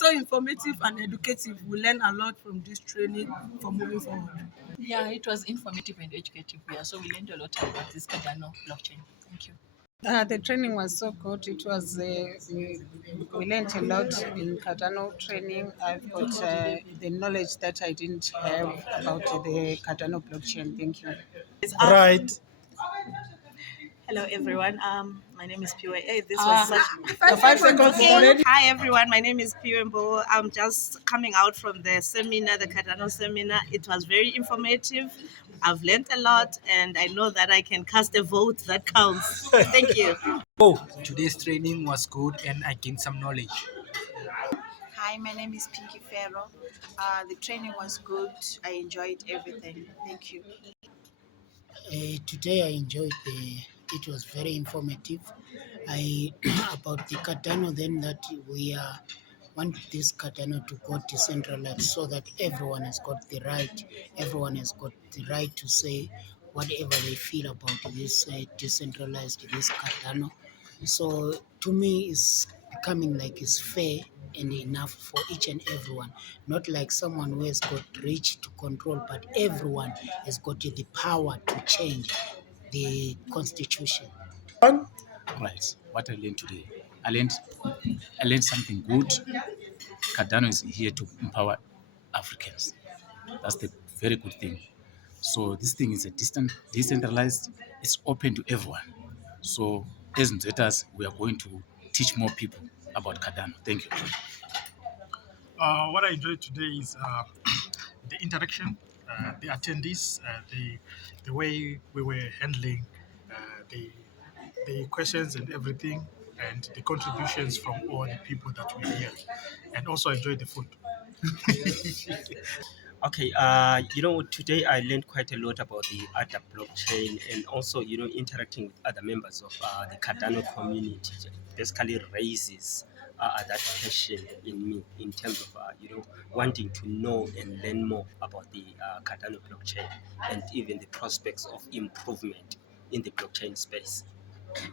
So informative and educative. We learn a lot from this training for moving forward. Yeah, it was informative and educative. Yeah, so we learned a lot about this Cardano blockchain. Thank you. The training was so good. It was we learned a lot in Cardano training. I've got the knowledge that I didn't have about the Cardano blockchain. Thank you. Right. Hello everyone. My name is Piwe. Hey, this was such. 5 seconds already. Hi everyone. My name is Piwembo. I'm just coming out from the seminar, the Cardano seminar. It was very informative. I've learned a lot, and I know that I can cast a vote that counts. Thank you. Oh, today's training was good and I gained some knowledge. Hi, my name is Pinky Ferro. The training was good. I enjoyed everything. Thank you. Today I enjoyed it was very informative. I about the Cardano then that we want this Cardano to go decentralized so that everyone has got the right to say whatever they feel about this decentralized this Cardano. So to me it's becoming like it's fair and enough for each and everyone, not like someone who has got rich to control, but everyone has got the power to change the constitution. Right. What I learned today, I learned something good. Cardano is here to empower Africans. That's the very good thing. So this thing is a decentralized. It's open to everyone. So as Nzetas, we are going to teach more people about Cardano. Thank you. What I enjoyed today is the interaction, the attendees, the way we were handling uh, the questions and everything, and the contributions from all the people that were here, and also enjoyed the food. Okay, today I learned quite a lot about the other blockchain and also, interacting with other members of the Cardano community basically raises that passion in me in terms of, wanting to know and learn more about the Cardano blockchain and even the prospects of improvement in the blockchain space.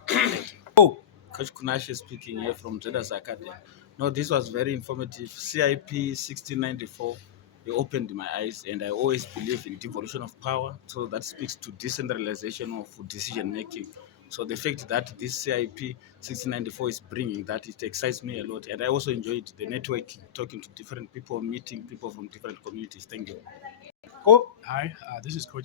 Thank you. Oh, Coach Kunashi speaking here from Zedas Academy. No, this was very informative. CIP-1694, it opened my eyes, and I always believe in devolution of power. So that speaks to decentralization of decision making. So the fact that this CIP-1694 is bringing that, it excites me a lot. And I also enjoyed the networking, talking to different people, meeting people from different communities. Thank you. Hi, this is Coach